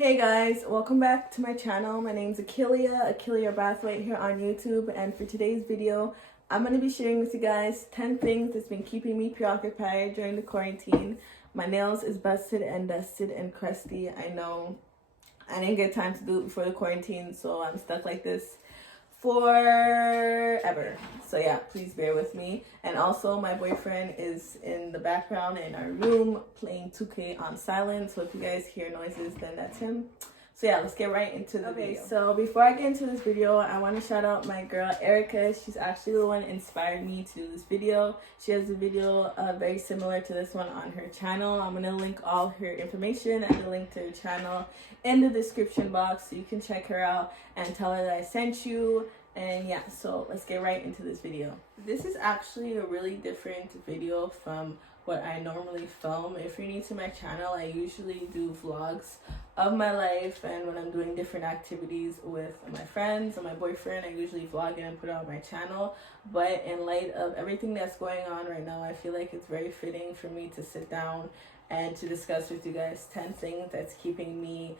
Hey guys, welcome back to my channel. My name's Akelia Brathwaite here on YouTube, and for today's video, I'm going to be sharing with you guys 10 things that's been keeping me preoccupied during the quarantine. My nails is busted and dusted and crusty. I know I didn't get time to do it before the quarantine, so I'm stuck like this forever. So yeah, please bear with me. And also my boyfriend is in the background in our room playing 2K on silent, so if you guys hear noises, then that's him. So yeah, let's get right into the video. So before I get into this video, I want to shout out my girl ERYKA. She's actually the one that inspired me to do this video. She has a video very similar to this one on her channel. I'm going to link all her information and the link to her channel in the description box, so you can check her out and tell her that I sent you. And yeah, so let's get right into this video. This is actually a really different video from what I normally film. If you're new to my channel, I usually do vlogs of my life, and when I'm doing different activities with my friends and my boyfriend, I usually vlog it and put it on my channel. But in light of everything that's going on right now, I feel like it's very fitting for me to sit down and to discuss with you guys 10 things that's keeping me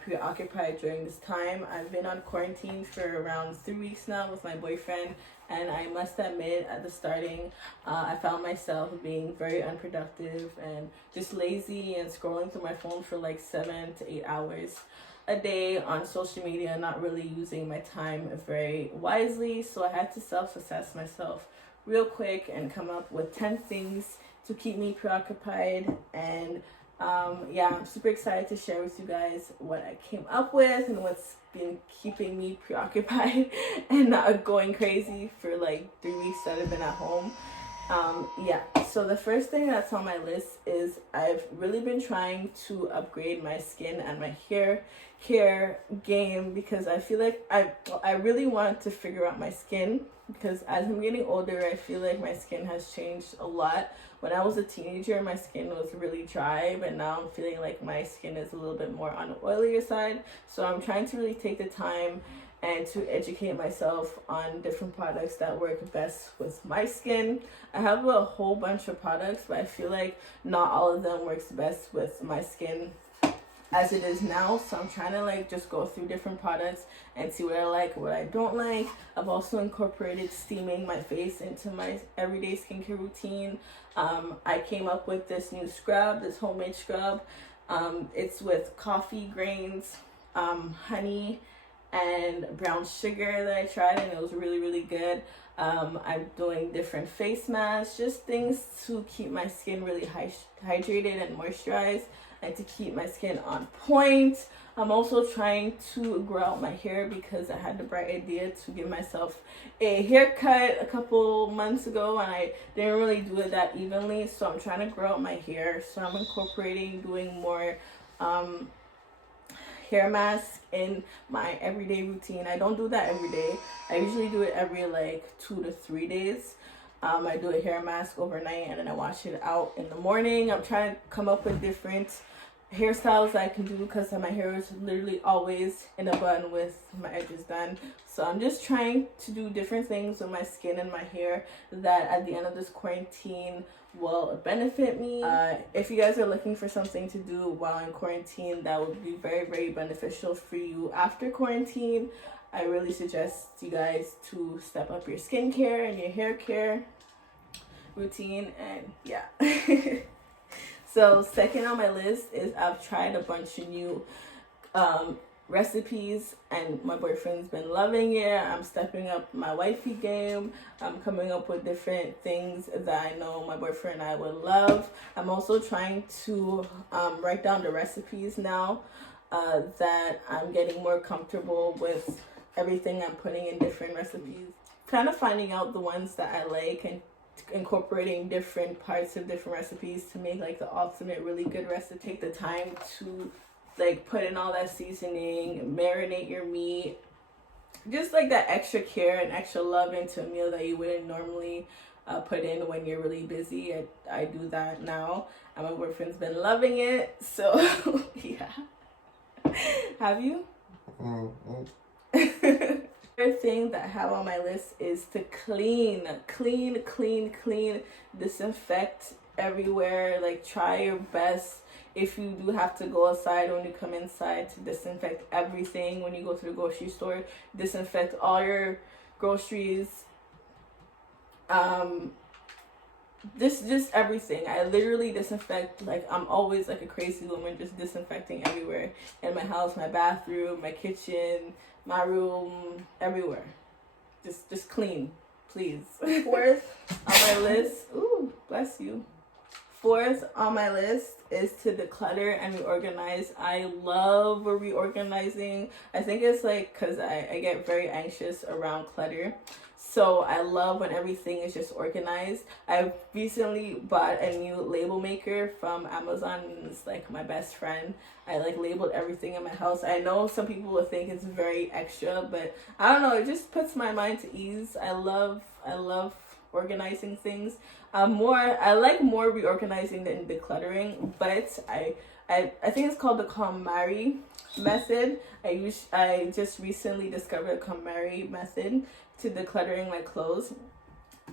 preoccupied during this time. I've been on quarantine for around 3 weeks now with my boyfriend, and I must admit at the starting, I found myself being very unproductive and just lazy and scrolling through my phone for like 7 to 8 hours a day on social media, not really using my time very wisely. So I had to self-assess myself real quick and come up with 10 things to keep me preoccupied. And yeah, I'm super excited to share with you guys what I came up with and what's been keeping me preoccupied and not going crazy for like 3 weeks that I've been at home. Yeah, so the first thing that's on my list is I've really been trying to upgrade my skin and my hair care game, because I feel like I really want to figure out my skin, because as I'm getting older, I feel like my skin has changed a lot. When I was a teenager, my skin was really dry, but now I'm feeling like my skin is a little bit more on the oilier side. So I'm trying to really take the time and to educate myself on different products that work best with my skin. I have a whole bunch of products, but I feel like not all of them works best with my skin as it is now. So I'm trying to like just go through different products and see what I like, what I don't like. I've also incorporated steaming my face into my everyday skincare routine. I came up with this new scrub, this homemade scrub. It's with coffee grains, honey, and brown sugar that I tried, and it was really good. I'm doing different face masks, just things to keep my skin really hydrated and moisturized, and to keep my skin on point. I'm also trying to grow out my hair, because I had the bright idea to give myself a haircut a couple months ago, and I didn't really do it that evenly. So I'm trying to grow out my hair. So I'm incorporating doing more hair mask in my everyday routine. I don't do that every day. I usually do it every like 2 to 3 days. I do a hair mask overnight and then I wash it out in the morning. I'm trying to come up with different hairstyles that I can do, because my hair is literally always in a bun with my edges done. So I'm just trying to do different things with my skin and my hair that at the end of this quarantine will benefit me. If you guys are looking for something to do while in quarantine that would be very beneficial for you after quarantine, I really suggest you guys to step up your skincare and your hair care routine. And yeah. So second on my list is I've tried a bunch of new recipes, and my boyfriend's been loving it. I'm stepping up my wifey game. I'm coming up with different things that I know my boyfriend and I would love. I'm also trying to write down the recipes now that I'm getting more comfortable with everything I'm putting in different recipes. Kind of finding out the ones that I like and incorporating different parts of different recipes to make like the ultimate really good recipe. Take the time to like put in all that seasoning, marinate your meat, just like that extra care and extra love into a meal that you wouldn't normally put in when you're really busy. I do that now, and my boyfriend's been loving it. So yeah. Have you? Third thing that I have on my list is to clean, disinfect everywhere. Like, try your best if you do have to go outside, when you come inside, to disinfect everything. When you go to the grocery store, disinfect all your groceries. Just everything. I literally disinfect, like, I'm always like a crazy woman, just disinfecting everywhere in my house, my bathroom, my kitchen, my room, everywhere. Just clean, please. Fourth on my list, ooh, bless you. Fourth on my list is to declutter and reorganize. I love reorganizing. I think it's like because I get very anxious around clutter. So I love when everything is just organized. I recently bought a new label maker from Amazon, and it's like my best friend. I like labeled everything in my house. I know some people will think it's very extra, but I don't know, it just puts my mind to ease. I love organizing things. I like more reorganizing than decluttering, but I think it's called the KonMari method. I just recently discovered the KonMari method to decluttering my clothes,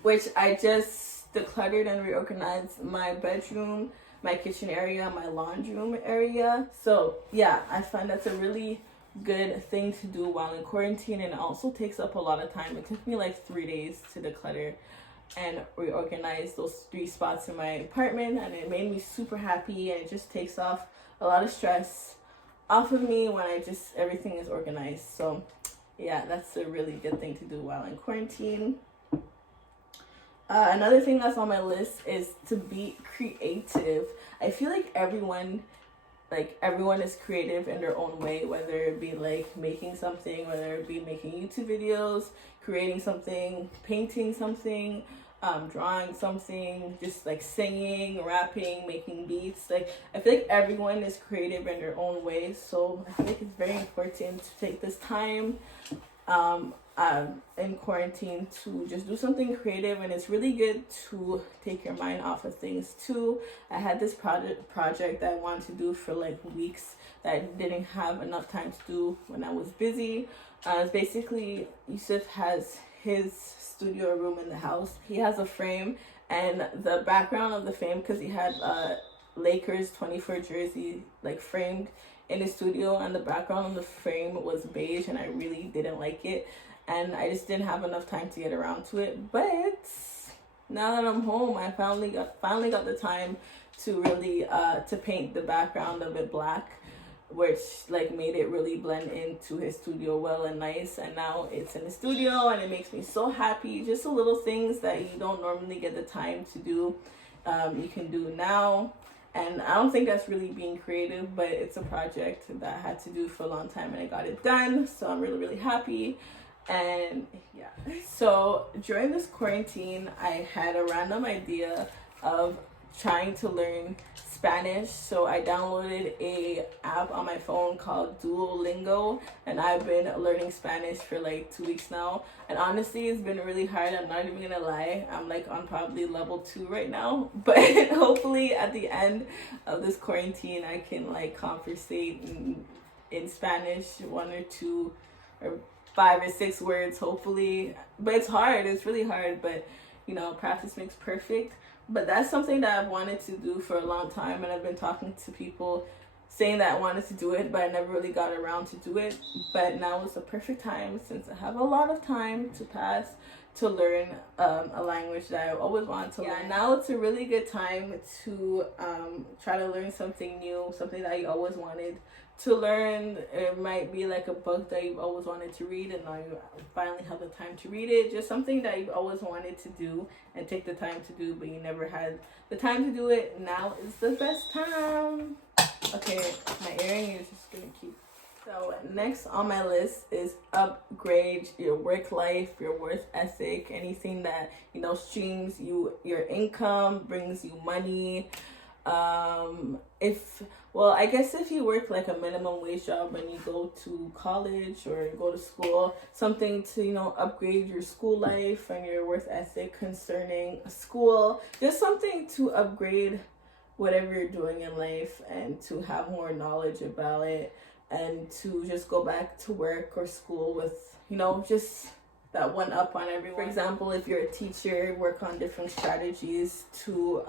which I just decluttered and reorganized my bedroom, my kitchen area, my laundry room area. So yeah, I find that's a really good thing to do while in quarantine, and it also takes up a lot of time. It took me like 3 days to declutter and reorganize those 3 spots in my apartment, and it made me super happy, and it just takes off a lot of stress off of me when everything is organized. So yeah, that's a really good thing to do while in quarantine. Another thing that's on my list is to be creative. I feel like everyone is creative in their own way, whether it be like making something, whether it be making YouTube videos, creating something, painting something, drawing something, just like singing, rapping, making beats. Like, I feel like everyone is creative in their own way, so I think it's very important to take this time in quarantine to just do something creative. And it's really good to take your mind off of things too. I had this project that I wanted to do for like weeks that I didn't have enough time to do when I was busy. It's basically, Yusuf has his studio room in the house. He has a frame, and the background of the frame, because he had Lakers 24 jersey like framed in his studio, and the background of the frame was beige, and I really didn't like it, and I just didn't have enough time to get around to it. But now that I'm home, I finally got the time to really to paint the background of it black, which like made it really blend into his studio well and nice. And now it's in the studio, and it makes me so happy. Just the little things that you don't normally get the time to do, you can do now. And I don't think that's really being creative, but it's a project that I had to do for a long time, and I got it done. So I'm really, really happy. And yeah, so during this quarantine, I had a random idea of trying to learn Spanish. So I downloaded a app on my phone called Duolingo, and I've been learning Spanish for like 2 weeks now. And honestly, it's been really hard. I'm not even gonna lie. I'm like on probably level 2 right now, but hopefully at the end of this quarantine, I can like conversate in Spanish, 1 or 2 or 5 or 6 words, hopefully. But it's hard. It's really hard. But you know, practice makes perfect. But that's something that I've wanted to do for a long time, and I've been talking to people saying that I wanted to do it, but I never really got around to do it. But now is the perfect time, since I have a lot of time to pass, to learn a language that I always wanted to learn. Now it's a really good time to try to learn something new, something that you always wanted to learn. It might be like a book that you've always wanted to read, and now you finally have the time to read it. Just something that you've always wanted to do and take the time to do, but you never had the time to do it. Now is the best time. Okay, my earring is just gonna keep. So next on my list is upgrade your work life, your work ethic, anything that, you know, streams your income, brings you money. I guess if you work like a minimum wage job when you go to college or go to school, something to, you know, upgrade your school life and your work ethic concerning school, just something to upgrade whatever you're doing in life and to have more knowledge about it, and to just go back to work or school with, you know, just that one up on everyone. For example, if you're a teacher, work on different strategies to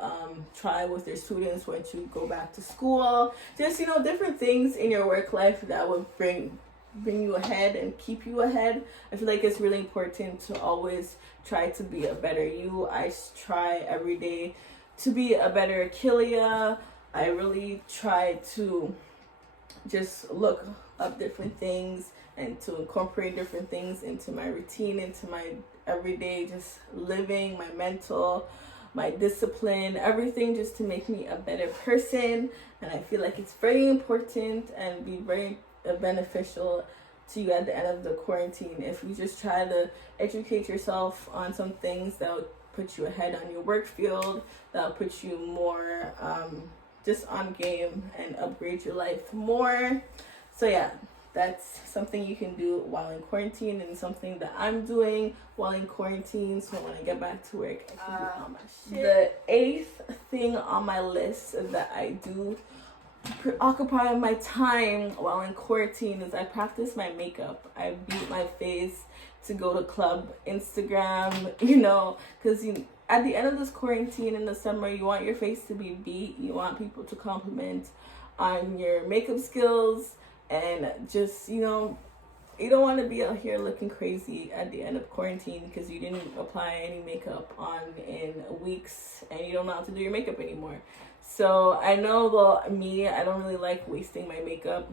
try with your students once you go back to school. Just, different things in your work life that would bring you ahead and keep you ahead. I feel like it's really important to always try to be a better you. I try every day to be a better Akelia. I really try to just look up different things and to incorporate different things into my routine, into my everyday just living, my mental, my discipline, everything, just to make me a better person. And I feel like it's very important and be very beneficial to you at the end of the quarantine if you just try to educate yourself on some things that would put you ahead on your work field, that will put you more just on game and upgrade your life more. So yeah, that's something you can do while in quarantine, and something that I'm doing while in quarantine, so when I get back to work, I can do all my shit. The 8th thing on my list that I do to occupy my time while in quarantine is I practice my makeup. I beat my face to go to club Instagram, because at the end of this quarantine in the summer, you want your face to be beat. You want people to compliment on your makeup skills. And just, you don't want to be out here looking crazy at the end of quarantine because you didn't apply any makeup on in weeks and you don't know how to do your makeup anymore. So I know, I don't really like wasting my makeup.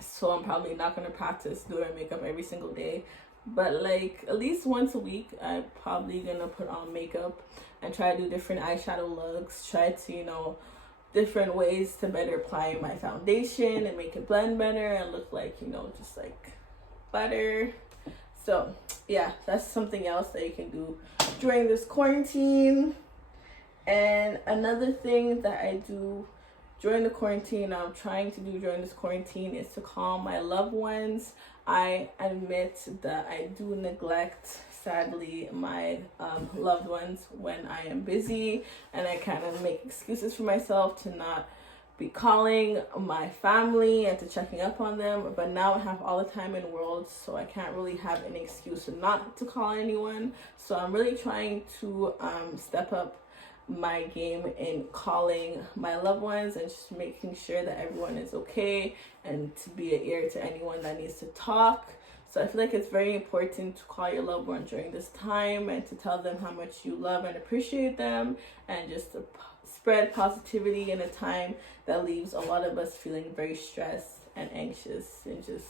So I'm probably not going to practice doing my makeup every single day. But at least once a week, I'm probably going to put on makeup and try to do different eyeshadow looks. Try to, different ways to better apply my foundation and make it blend better and look like, just like butter. So yeah, that's something else that you can do during this quarantine. And another thing that I do during the quarantine, I'm trying to do during this quarantine, is to call my loved ones. I admit that I do neglect, sadly, my loved ones when I am busy, and I kind of make excuses for myself to not be calling my family and to checking up on them. But now I have all the time in the world, so I can't really have an excuse not to call anyone. So I'm really trying to step up my game in calling my loved ones and just making sure that everyone is okay, and to be an ear to anyone that needs to talk. So I feel like it's very important to call your loved one during this time and to tell them how much you love and appreciate them, and just to spread positivity in a time that leaves a lot of us feeling very stressed and anxious and just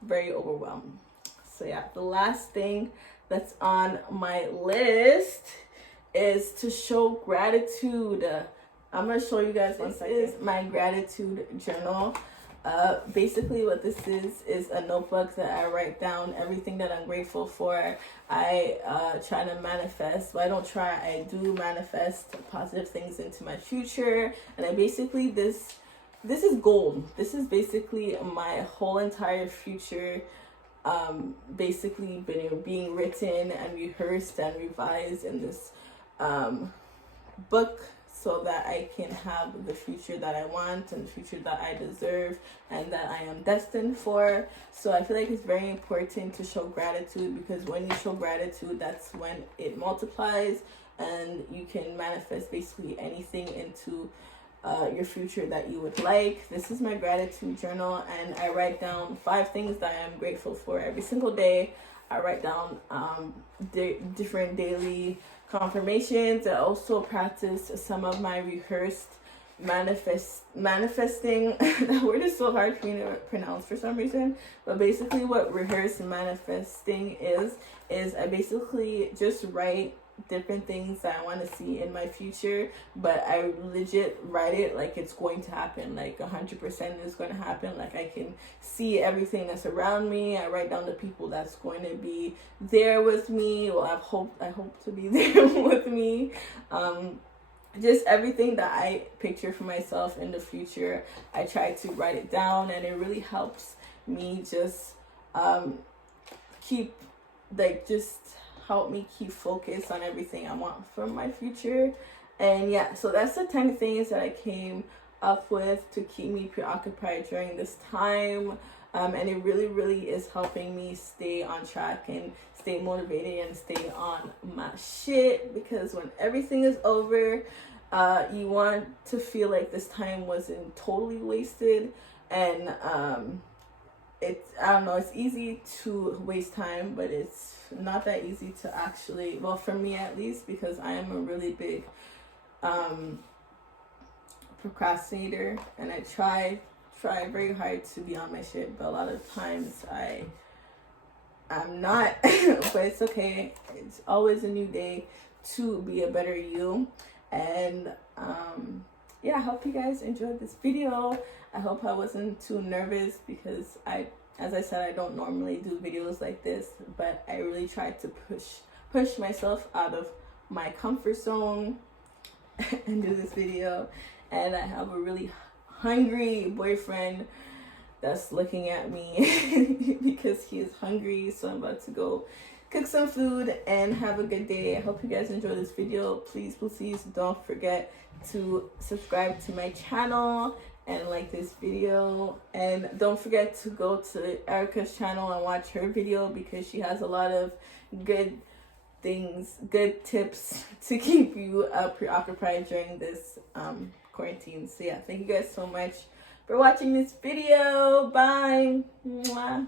very overwhelmed. So yeah, the last thing that's on my list is to show gratitude. I'm gonna show you guys this is my gratitude journal. Basically what this is a notebook that I write down everything that I'm grateful for. I try to manifest, but I don't try, I do manifest positive things into my future. And I basically, this is gold. This is basically my whole entire future, basically being written and rehearsed and revised in this book, so that I can have the future that I want and the future that I deserve and that I am destined for. So I feel like it's very important to show gratitude, because when you show gratitude, that's when it multiplies and you can manifest basically anything into your future that you would like. This is my gratitude journal, and I write down 5 things that I am grateful for every single day. I write down different daily confirmations. I also practice some of my rehearsed manifesting. That word is so hard for me to pronounce for some reason. But basically what rehearsed manifesting is I basically just write different things that I want to see in my future, but I legit write it like it's going to happen, like 100% is going to happen. Like I can see everything that's around me. I write down the people that's going to be there with me. Well, I hope to be there with me. Just everything that I picture for myself in the future, I try to write it down, and it really helps me just help me keep focused on everything I want from my future. And yeah, so that's the 10 things that I came up with to keep me preoccupied during this time. And it really is helping me stay on track and stay motivated and stay on my shit, because when everything is over, you want to feel like this time wasn't totally wasted. And I don't know, it's easy to waste time, but it's not that easy to actually, well, for me at least, because I am a really big procrastinator, and I try very hard to be on my shit, but a lot of times I'm not. But it's okay. It's always a new day to be a better you. And yeah, I hope you guys enjoyed this video. I hope I wasn't too nervous, because as I said, I don't normally do videos like this, but I really tried to push myself out of my comfort zone and do this video. And I have a really hungry boyfriend that's looking at me because he is hungry. So I'm about to go cook some food and have a good day. I hope you guys enjoy this video. Please don't forget to subscribe to my channel and like this video. And don't forget to go to ERYKA'S channel and watch her video, because she has a lot of good tips to keep you preoccupied during this quarantine. So yeah, thank you guys so much for watching this video. Bye. Mwah.